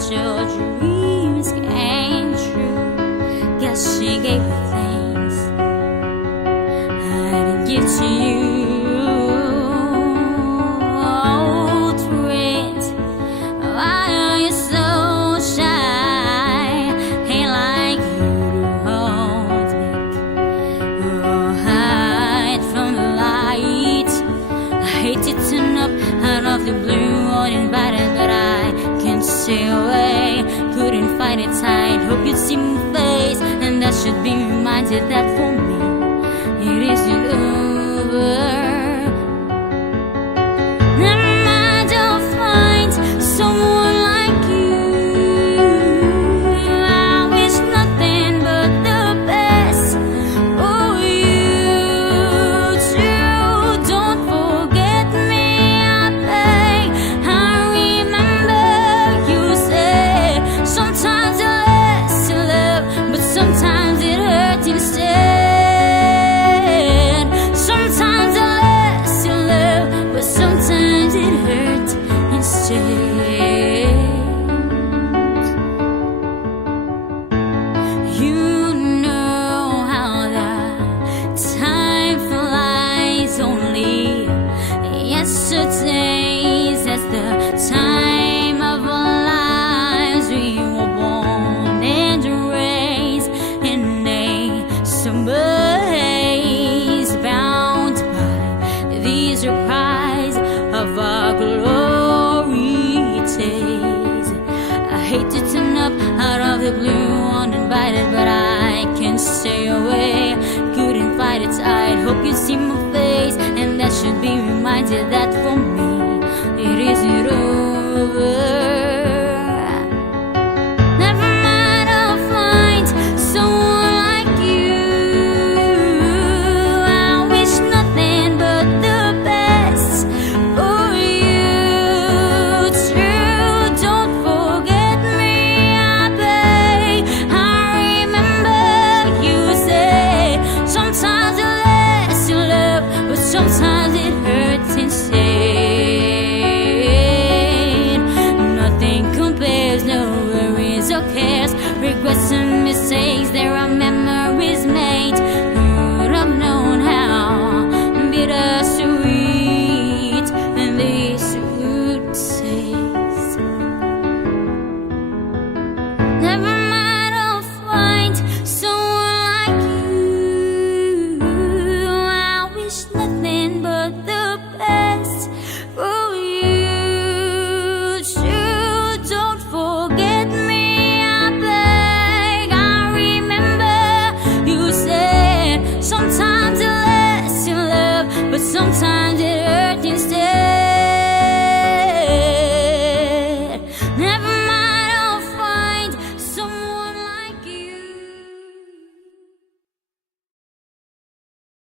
that your dreams came true. Guess she gave you things I didn't give to you. Oh, twins, why are you so shy? Ain't like you to hold back or hide from the light. I hate to turn up out of the blue, uninvited, but I can't stay away. Couldn't fight it tight, hope you'd see my face, and I should be reminded that for me it isn't over. Never mind, I'll find someone like you. I wish nothing but the best for you too. Don't forget me, I beg. I remember you say sometimes it lasts in love, but sometimes it hurts instead. Sometimes it lasts in love, but sometimes it hurts instead. You know how the time flies, only yesterdays. That's the time of our lives. We were born and raised in a summer haze, bound by the surprise of our glory days. I hate to turn up out of the blue, uninvited, but I can't stay away. Couldn't fight it tight, hope you see my face, and I should be reminded that for me it isn't over. Never mind, I'll find someone like you. I wish nothing but the best for you too. Don't forget me, I beg. I remember you say sometimes it lasts in love, but sometimes it hurts instead. Nothing compares, no worries or cares, regrets and mistakes. There